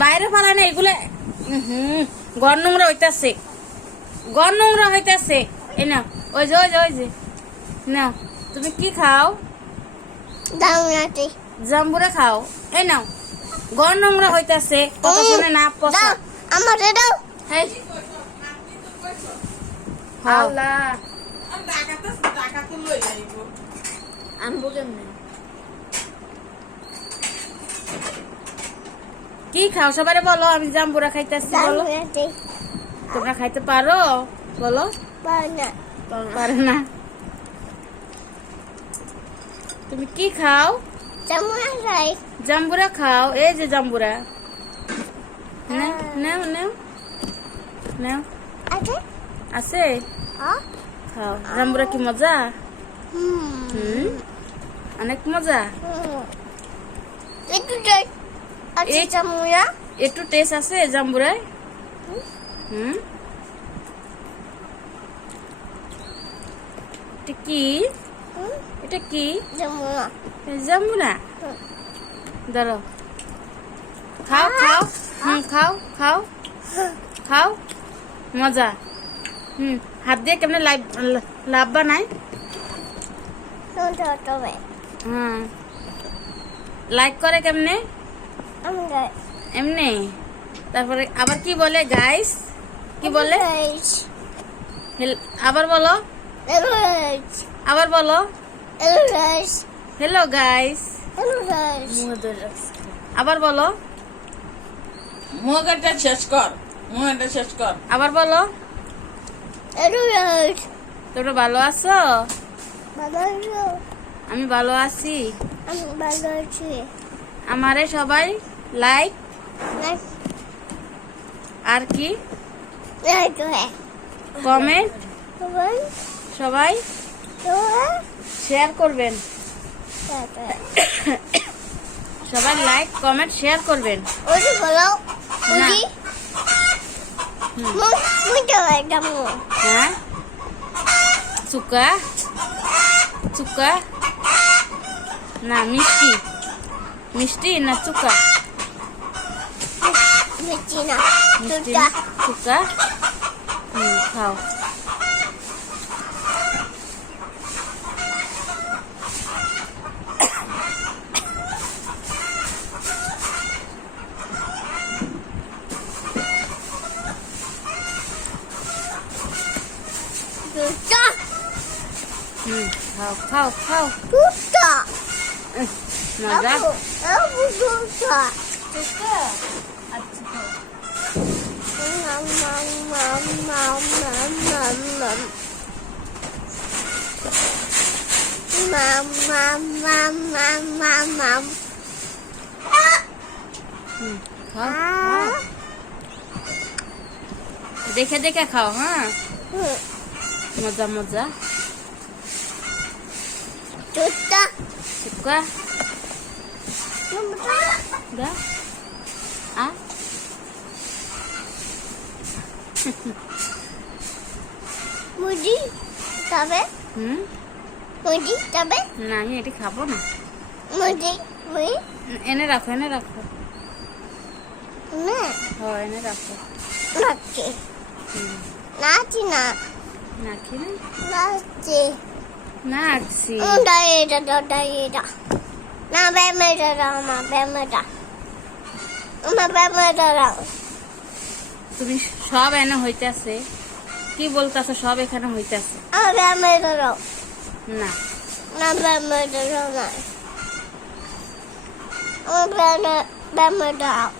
বাইরে ফালাই না এগুলো। ঘর নোংরা হইতাছে, ঘর নোংরা হইতাছে। এই নাও, ওই যে ওই যে ওই যে নাও। তুমি কি খাও? জাম্বুরা খাও। এই নাও, ঘর নোংরা হইতাছে, কথা শুনে না পচা। আমার দাও। হেই আল্লাহ, আনবো কেমনে? কি খাও সবাই বলো? আমি জাম্বুরা খাইতেছি বলো। তোমরা খাইতে পারো বলো? পারে না। তুমি কি খাও? জাম্বুরা খাও। এই যে জাম্বুরা, নাও নাও নাও। আছে, খাও। জাম্বুরা কি মজা? অনেক মজা। একটু টেস্ট আছে জাম্বুরায়। এটা কি? এটা কি? জাম্বুরা। ধরো, খাও খাও। খাও খাও খাও, মজা। হাত দিয়ে কেমনে লাভ বানায়? লাইক করে কেমনে? এমনি। তারপরে আবার কি বলে? গাইস কি বলে? আবার বলো, আবার বলো, হ্যালো গাইস। আবার বলো, মুখটা শেষ কর, মুখটা শেষ কর। আবার বলো। তোমরা ভালো আছো? আমি ভালো আছি। আমারে সবাই লাইক আর কি কমেন্ট সবাই শেয়ার করবেন। সবাই লাইক কমেন্ট শেয়ার করবেন। হ্যাঁ, চুকা চুকা না মিষ্টি, মিষ্টি না চুকা? মিষ্টি না চুকা। খাও। খাও খাও খাও। মজা। দেখে দেখে খাও। হ্যাঁ, মজা মজা। চুকা দা আ মুড়ি খাবে? মুড়ি খাবে না, আমি এটি খাবো না। মুড়ি মুড়ি এনে রাখো, এনে রাখো। না এনে রাখো। নাকি নাচি না নাকি না নাচি নাচি। ডাইটা না বেমেটা দাও, মা বেমেটা, মা বেমেটা দাও। তুমি সব এনে হইতাছে, কি বলতাছো? সব এখানে হইতাছে। বেমেটা দাও না না বেমেটা দাও না, বেমেটা দাও।